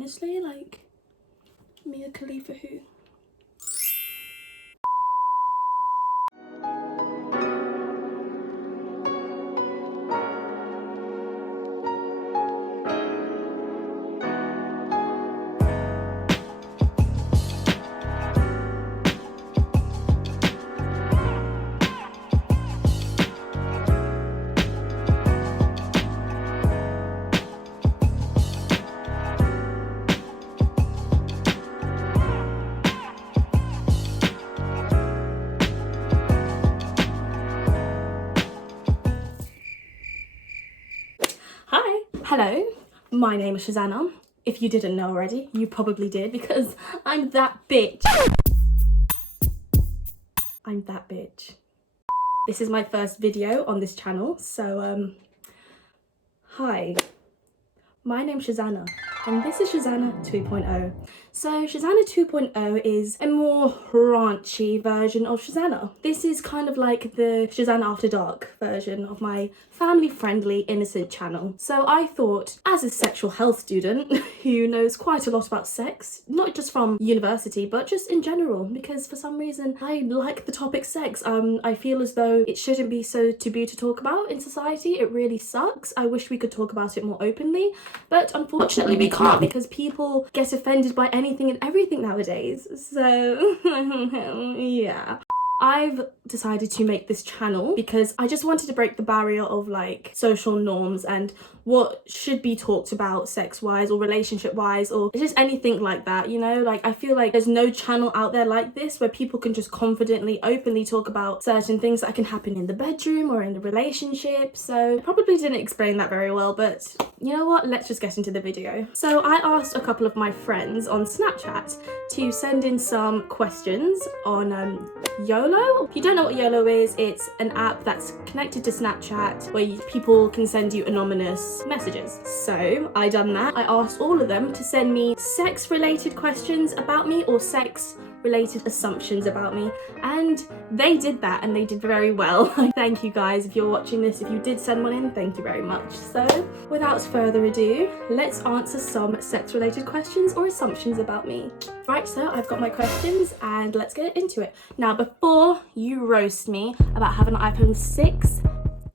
honestly, like, Mia Khalifa who? Hi, hello, my name is Shaz-Annah. If you didn't know already, you probably did because I'm that bitch. I'm that bitch. This is my first video on this channel, so hi. My name's Shaz-Annah and this is Shaz-Annah 2.0. So Shaz-Annah 2.0 is a more raunchy version of Shaz-Annah. This is kind of like the Shaz-Annah After Dark version of my family-friendly, innocent channel. So I thought, as a sexual health student who knows quite a lot about sex, not just from university, but just in general, because for some reason I like the topic sex. I feel as though it shouldn't be so taboo to talk about in society. It really sucks. I wish we could talk about it more openly, but unfortunately we can't because people get offended by anything and everything nowadays. So yeah. I've decided to make this channel because I just wanted to break the barrier of like social norms and what should be talked about sex-wise or relationship-wise or just anything like that, you know? Like, I feel like there's no channel out there like this where people can just confidently, openly talk about certain things that can happen in the bedroom or in the relationship. So I probably didn't explain that very well, but you know what? Let's just get into the video. So I asked a couple of my friends on Snapchat to send in some questions on YOLO. If you don't know what YOLO is, it's an app that's connected to Snapchat where people can send you anonymous messages. So I done that. I asked all of them to send me sex related questions about me or sex related assumptions about me, and they did that and they did very well. Thank you guys if you're watching this. If you did send one in, thank you very much. So without further ado, let's answer some sex related questions or assumptions about me. Right, so I've got my questions and let's get into it. Now, before you roast me about having an iPhone 6,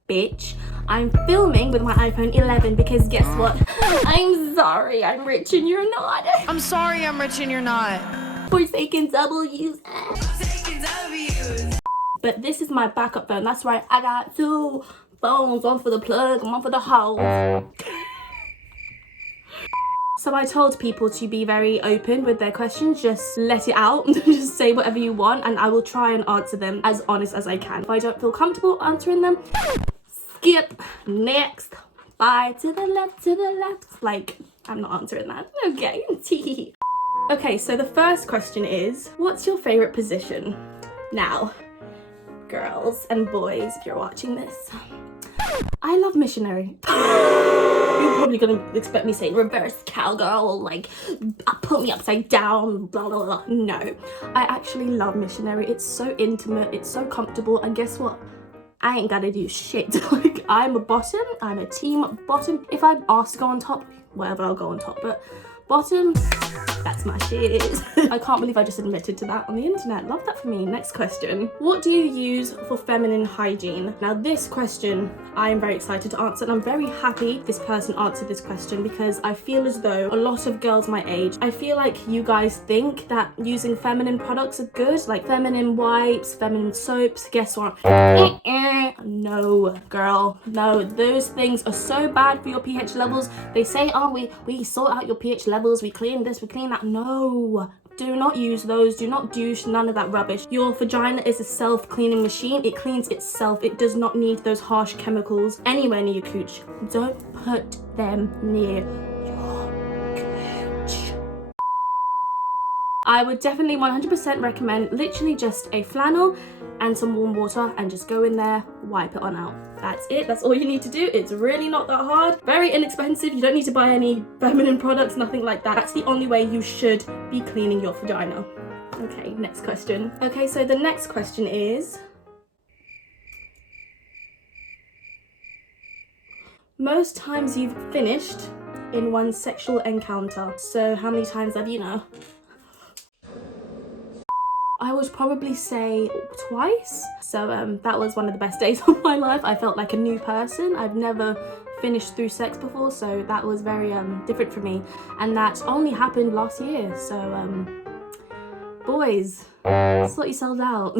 bitch, I'm filming with my iPhone 11 because guess what? I'm sorry, I'm rich and you're not. I'm sorry, I'm rich and you're not. Forsaken W's. But this is my backup phone. That's right, I got two phones, one for the plug and one for the hole. So I told people to be very open with their questions, just let it out, just say whatever you want and I will try and answer them as honest as I can. If I don't feel comfortable answering them, skip, next, bye, to the left, like, I'm not answering that, okay. Okay, so the first question is, what's your favourite position? Now, girls and boys, if you're watching this, I love missionary. You're probably gonna expect me saying reverse cowgirl, like put me upside down, blah blah blah. No, I actually love missionary. It's so intimate, it's so comfortable, and guess what? I ain't gotta do shit. Like, I'm a bottom, I'm a team bottom. If I'm asked to go on top, whatever, I'll go on top, but bottom, that's my shit. I can't believe I just admitted to that on the internet. Love that for me. Next question. What do you use for feminine hygiene? Now this question I am very excited to answer and I'm very happy this person answered this question because I feel as though a lot of girls my age, I feel like you guys think that using feminine products are good, like feminine wipes, feminine soaps. Guess what? No, girl, no, those things are so bad for your pH levels. They say, oh, we sort out your pH levels, we clean this, we clean that. No, do not use those. Do not douche, none of that rubbish. Your vagina is a self-cleaning machine. It cleans itself. It does not need those harsh chemicals anywhere near your cooch. Don't put them near your cooch. I would definitely 100% recommend literally just a flannel and some warm water and just go in there, wipe it on out. That's it, that's all you need to do. It's really not that hard, very inexpensive. You don't need to buy any feminine products, nothing like that. That's the only way you should be cleaning your vagina. Okay, next question. Okay, so the next question is, most times you've finished in one sexual encounter. So how many times have you know? I would probably say twice. So that was one of the best days of my life. I felt like a new person. I've never finished through sex before, so that was very different for me. And that only happened last year. So boys, sort yourselves out.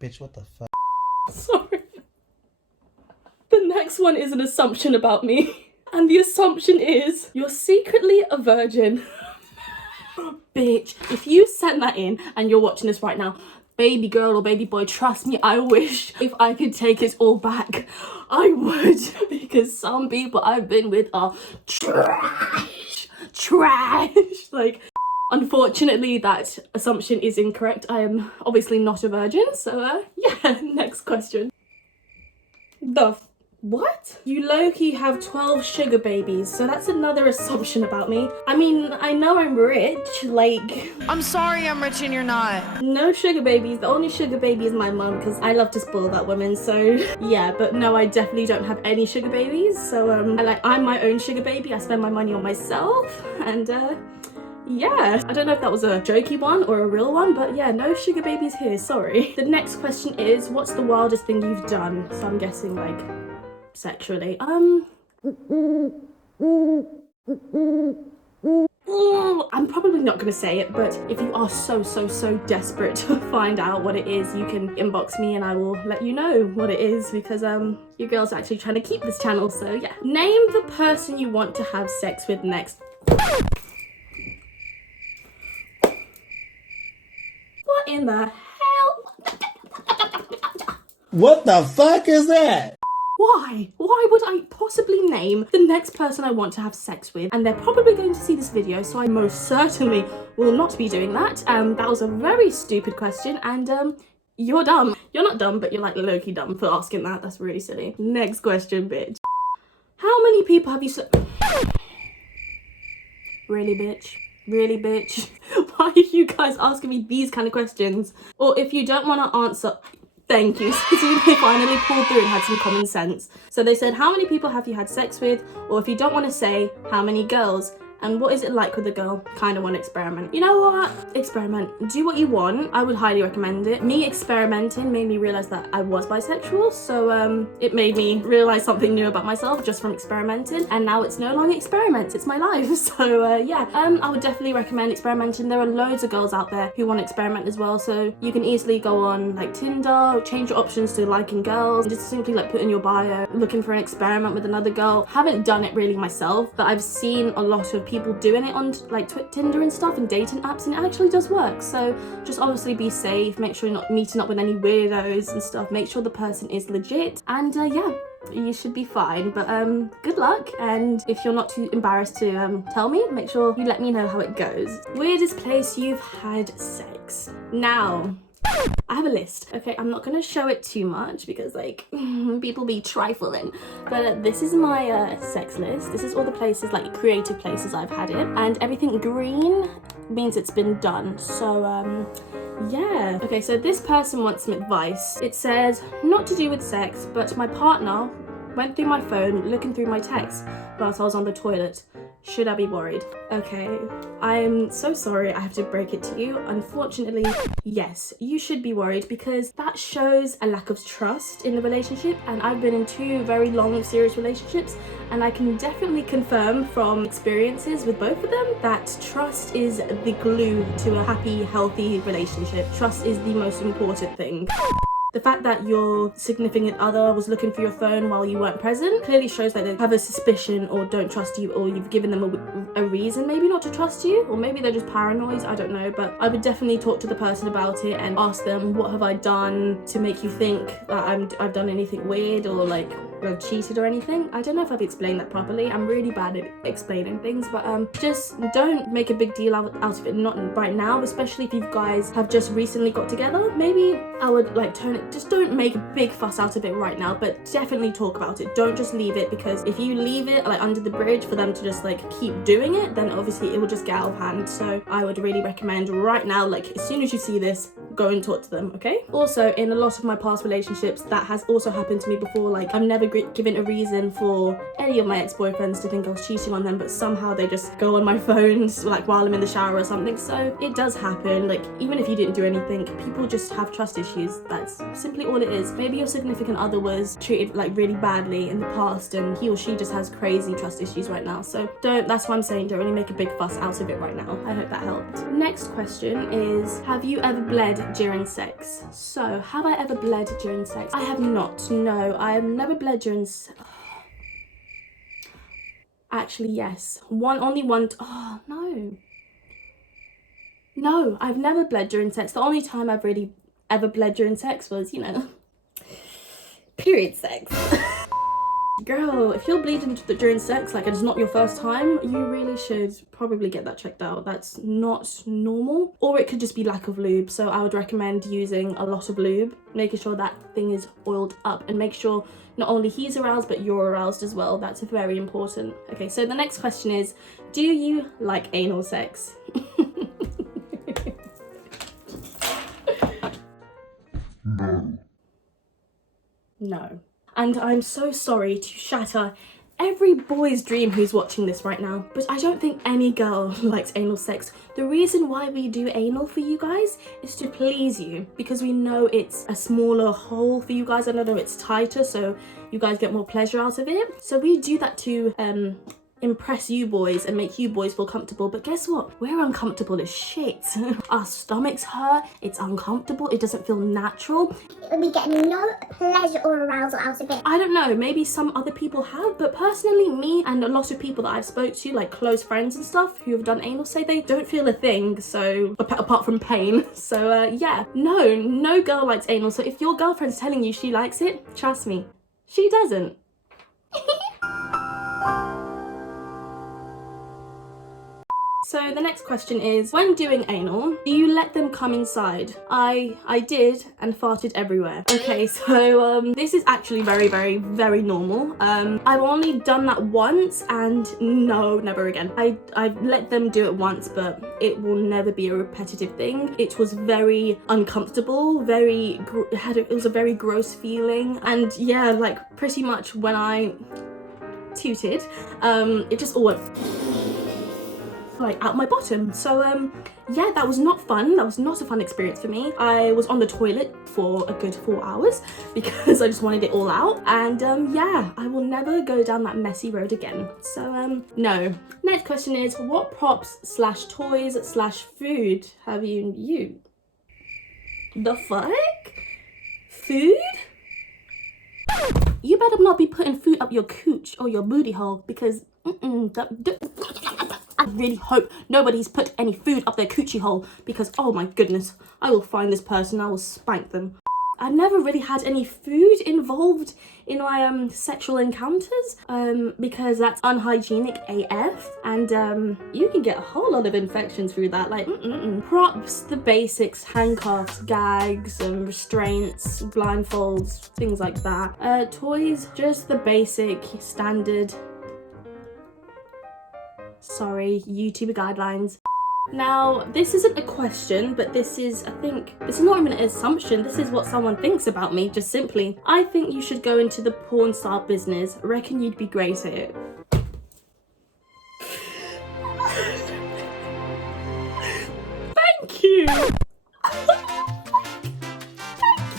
Bitch, what the fuck? Sorry. The next one is an assumption about me. And the assumption is you're secretly a virgin. Bitch, if you sent that in and you're watching this right now, baby girl or baby boy, trust me, I wish if I could take it all back, I would. Because some people I've been with are trash. Like, unfortunately, that assumption is incorrect. I am obviously not a virgin, so yeah, next question. What? You low-key have 12 sugar babies, so that's another assumption about me. I mean, I know I'm rich, like... I'm sorry I'm rich and you're not. No sugar babies. The only sugar baby is my mum, because I love to spoil that woman, so... Yeah, but no, I definitely don't have any sugar babies, so I'm my own sugar baby. I spend my money on myself, and yeah. I don't know if that was a jokey one or a real one, but yeah, no sugar babies here, sorry. The next question is, what's the wildest thing you've done? So I'm guessing, like... sexually. I'm probably not gonna say it, but if you are so desperate to find out what it is, you can inbox me and I will let you know what it is, because your girl's actually trying to keep this channel, so yeah. Name the person you want to have sex with next. What in the hell? What the fuck is that? Why? Why would I possibly name the next person I want to have sex with? And they're probably going to see this video, so I most certainly will not be doing that. That was a very stupid question, and you're dumb. You're not dumb, but you're like low-key dumb for asking that. That's really silly. Next question, bitch. How many people have you Really, bitch? Really, bitch? Why are you guys asking me these kind of questions? Or if you don't want to answer... Thank you. So they finally pulled through and had some common sense. So they said, how many people have you had sex with? Or if you don't want to say, how many girls? And what is it like with a girl? Kind of want to experiment. You know what? Experiment. Do what you want. I would highly recommend it. Me experimenting made me realise that I was bisexual. So it made me realise something new about myself just from experimenting. And now it's no longer experiments. It's my life. So yeah, I would definitely recommend experimenting. There are loads of girls out there who want to experiment as well. So you can easily go on like Tinder, change your options to liking girls, and just simply like put in your bio, looking for an experiment with another girl. Haven't done it really myself, but I've seen a lot of people doing it on like Tinder and stuff and dating apps, and it actually does work. So just obviously be safe, make sure you're not meeting up with any weirdos and stuff, make sure the person is legit, and yeah, you should be fine. But good luck, and if you're not too embarrassed to tell me, make sure you let me know how it goes. Weirdest place you've had sex. Now I have a list. Okay, I'm not gonna show it too much because like people be trifling, but this is my sex list. This is all the places, like creative places I've had it, and everything green means it's been done. So yeah. Okay, so this person wants some advice. It says, not to do with sex, but my partner went through my phone looking through my texts whilst I was on the toilet. Should I be worried? Okay, I'm so sorry I have to break it to you. Unfortunately, yes, you should be worried, because that shows a lack of trust in the relationship, and I've been in 2 very long, serious relationships, and I can definitely confirm from experiences with both of them that trust is the glue to a happy, healthy relationship. Trust is the most important thing. The fact that your significant other was looking for your phone while you weren't present clearly shows that they have a suspicion or don't trust you, or you've given them a reason maybe not to trust you, or maybe they're just paranoid, I don't know. But I would definitely talk to the person about it and ask them, what have I done to make you think that I've done anything weird, or like cheated or anything. I don't know if I've explained that properly. I'm really bad at explaining things, but just don't make a big deal out of it, not right now, especially if you guys have just recently got together. Maybe I would like tone it, just don't make a big fuss out of it right now, but definitely talk about it. Don't just leave it, because if you leave it like under the bridge for them to just like keep doing it, then obviously it will just get out of hand. So I would really recommend right now, like as soon as you see this, go and talk to them, okay? Also, in a lot of my past relationships, that has also happened to me before. Like, I've never given a reason for any of my ex-boyfriends to think I was cheating on them, but somehow they just go on my phones like while I'm in the shower or something. So it does happen. Like, even if you didn't do anything, people just have trust issues. That's simply all it is. Maybe your significant other was treated like really badly in the past, and he or she just has crazy trust issues right now. So that's why I'm saying don't really make a big fuss out of it right now. I hope that helped. Next question is, have you ever bled during sex? So, have I ever bled during sex? I have not. No, I have never bled during Actually, yes. Only one. Oh, no. No, I've never bled during sex. The only time I've really ever bled during sex was, you know, period sex. Girl, if you're bleeding during sex, like it's not your first time, you really should probably get that checked out. That's not normal. Or it could just be lack of lube. So I would recommend using a lot of lube, making sure that thing is oiled up, and make sure not only he's aroused, but you're aroused as well. That's very important. Okay, so the next question is, do you like anal sex? No. No. And I'm so sorry to shatter every boy's dream who's watching this right now, but I don't think any girl likes anal sex. The reason why we do anal for you guys is to please you, because we know it's a smaller hole for you guys. I know it's tighter, so you guys get more pleasure out of it. So we do that to impress you boys and make you boys feel comfortable. But guess what? We're uncomfortable as shit. Our stomachs hurt, it's uncomfortable, it doesn't feel natural. We get no pleasure or arousal out of it. I don't know, maybe some other people have, but personally, me and a lot of people that I've spoke to, like close friends and stuff who have done anal, say they don't feel a thing, so apart from pain. So yeah, no girl likes anal. So if your girlfriend's telling you she likes it, trust me, she doesn't. So the next question is, when doing anal, do you let them come inside? I did, and farted everywhere. Okay, so this is actually very normal. I've only done that once, and no, never again. I've let them do it once, but it will never be a repetitive thing. It was very uncomfortable, it was a very gross feeling, and yeah, like pretty much when I tooted, it just all went like out my bottom. So yeah, that was not fun. That was not a fun experience for me. I was on the toilet for a good 4 hours because I just wanted it all out, and yeah, I will never go down that messy road again. So no. Next question is, what props / toys / food have you used? The fuck? Food? You better not be putting food up your cooch or your booty hole, because I really hope nobody's put any food up their coochie hole, because oh my goodness, I will find this person, I will spank them. I've never really had any food involved in my sexual encounters, because that's unhygienic AF, and you can get a whole lot of infections through that. Like props, the basics, handcuffs, gags, restraints, blindfolds, things like that. Toys, just the basic standard, sorry, YouTube guidelines. Now, this isn't a question, but this is, I think, this is not even an assumption, this is what someone thinks about me, just simply. I think you should go into the porn star business. I reckon you'd be great at it. Thank you! Thank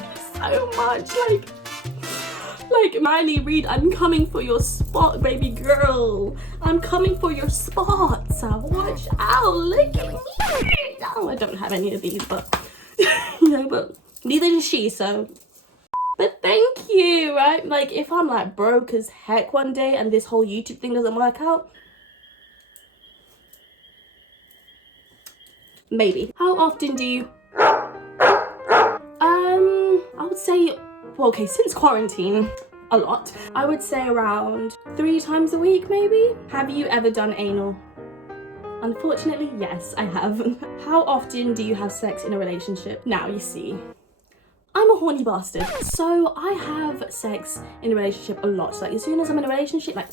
you so much, like Miley Reid, I'm coming for your spot, baby girl. I'm coming for your spot. So watch out. Look at me. No, I don't have any of these, but you know, but neither does she. So, but thank you, right? Like if I'm like broke as heck one day and this whole YouTube thing doesn't work out, maybe. How often do you? I would say, well, okay, since quarantine, a lot. I would say around 3 times a week maybe. Have you ever done anal? Unfortunately, yes, I have. How often do you have sex in a relationship? Now, you see, I'm a horny bastard, so I have sex in a relationship a lot. Like, as soon as I'm in a relationship, like,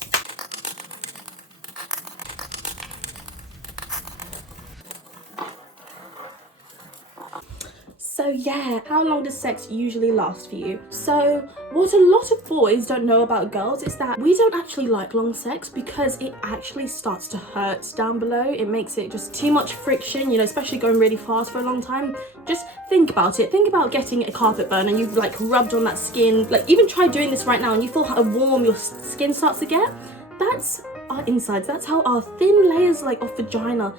so yeah, how long does sex usually last for you? So what a lot of boys don't know about girls is that we don't actually like long sex because it actually starts to hurt down below. It makes it just too much friction, you know, especially going really fast for a long time. Just think about it. Think about getting a carpet burn and you've like rubbed on that skin. Like, even try doing this right now and you feel how warm your skin starts to get. That's our insides. That's how our thin layers like of vagina.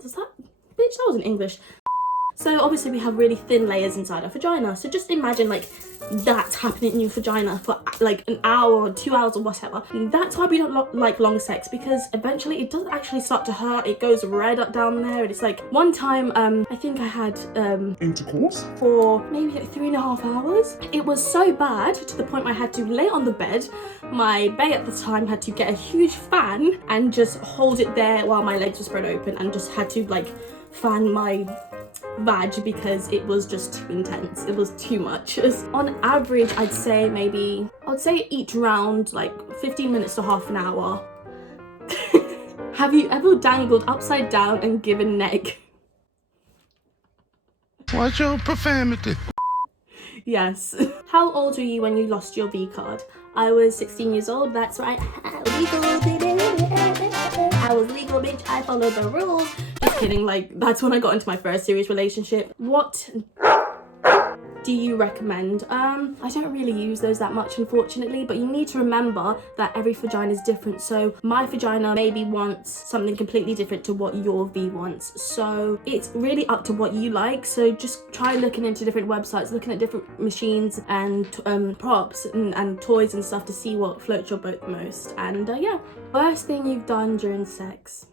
Does that? Bitch, that wasn't English. So obviously we have really thin layers inside our vagina. So just imagine like that's happening in your vagina for like an hour or 2 hours or whatever. And that's why we don't like long sex, because eventually it does actually start to hurt. It goes red up down there. And it's like one time, I think I had Intercourse? for maybe like 3.5 hours. It was so bad to the point where I had to lay on the bed. My bae at the time had to get a huge fan and just hold it there while my legs were spread open, and just had to like fan my vag because it was just too intense. It was too much. On average, I'd say each round like 15 minutes to half an hour. Have you ever dangled upside down and given neck? Watch your profanity. Yes. How old were you when you lost your V card? I was 16 years old. That's right. I was legal, bitch. I followed the rules. Just kidding. Like, that's when I got into my first serious relationship. What do you recommend? I don't really use those that much, unfortunately, but you need to remember that every vagina is different. So my vagina maybe wants something completely different to what your V wants. So it's really up to what you like. So just try looking into different websites, looking at different machines and props and toys and stuff to see what floats your boat the most. And yeah, worst thing you've done during sex.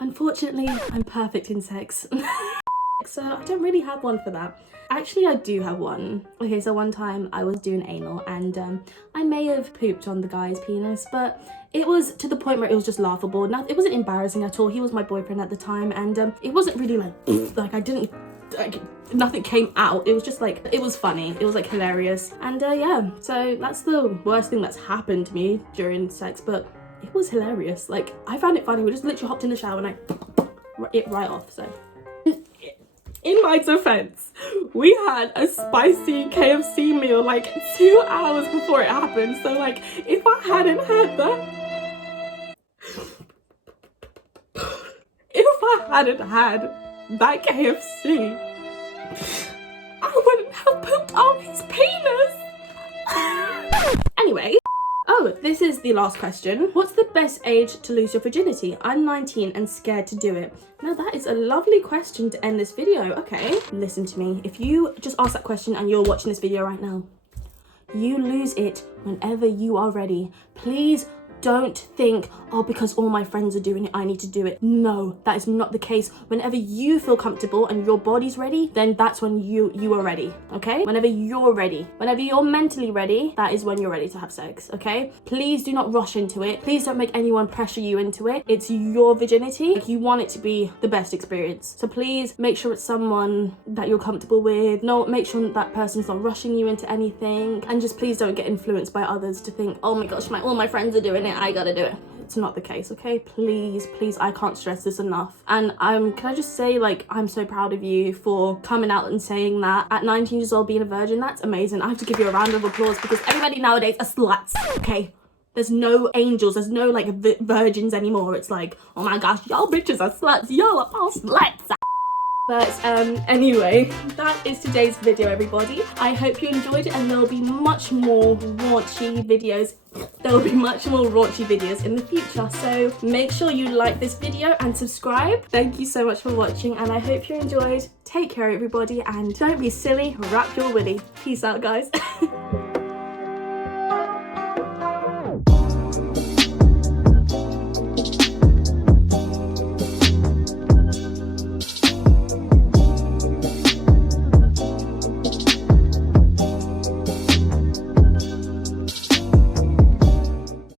Unfortunately, I'm perfect in sex. So I don't really have one for that. Actually, I do have one. Okay, so one time I was doing anal and I may have pooped on the guy's penis, but it was to the point where it was just laughable. It wasn't embarrassing at all. He was my boyfriend at the time, and it wasn't really like I didn't, like, nothing came out. It was just like, it was funny. It was like hilarious. And yeah, so that's the worst thing that's happened to me during sex, but it was hilarious. Like, I found it funny. We just literally hopped in the shower and it right off. So in my defense, we had a spicy KFC meal like 2 hours before it happened. So like, if I hadn't had that KFC, I wouldn't have pooped on his penis. Anyway. Oh, this is the last question. What's the best age to lose your virginity? I'm 19 and scared to do it. Now that is a lovely question to end this video. Okay, listen to me. If you just ask that question and you're watching this video right now, you lose it whenever you are ready. Please don't think, oh, because all my friends are doing it, I need to do it. No, that is not the case. Whenever you feel comfortable and your body's ready, then that's when you are ready, okay? Whenever you're ready, whenever you're mentally ready, that is when you're ready to have sex, okay? Please do not rush into it. Please don't make anyone pressure you into it. It's your virginity. Like, you want it to be the best experience. So please make sure it's someone that you're comfortable with. No, make sure that person's not rushing you into anything. And just please don't get influenced by others to think, oh my gosh, all my friends are doing it, I gotta do it. It's not the case, okay? Please, I can't stress this enough. And can I just say, like, I'm so proud of you for coming out and saying that at 19 years old, being a virgin. That's amazing. I have to give you a round of applause because everybody nowadays are sluts, okay? There's no angels, there's no like virgins anymore. It's like, oh my gosh, y'all bitches are sluts, y'all are all sluts. But anyway, that is today's video, everybody. I hope you enjoyed it, and there will be much more raunchy videos. There will be much more raunchy videos in the future. So make sure you like this video and subscribe. Thank you so much for watching, and I hope you enjoyed. Take care, everybody, and don't be silly, wrap your willy. Peace out, guys.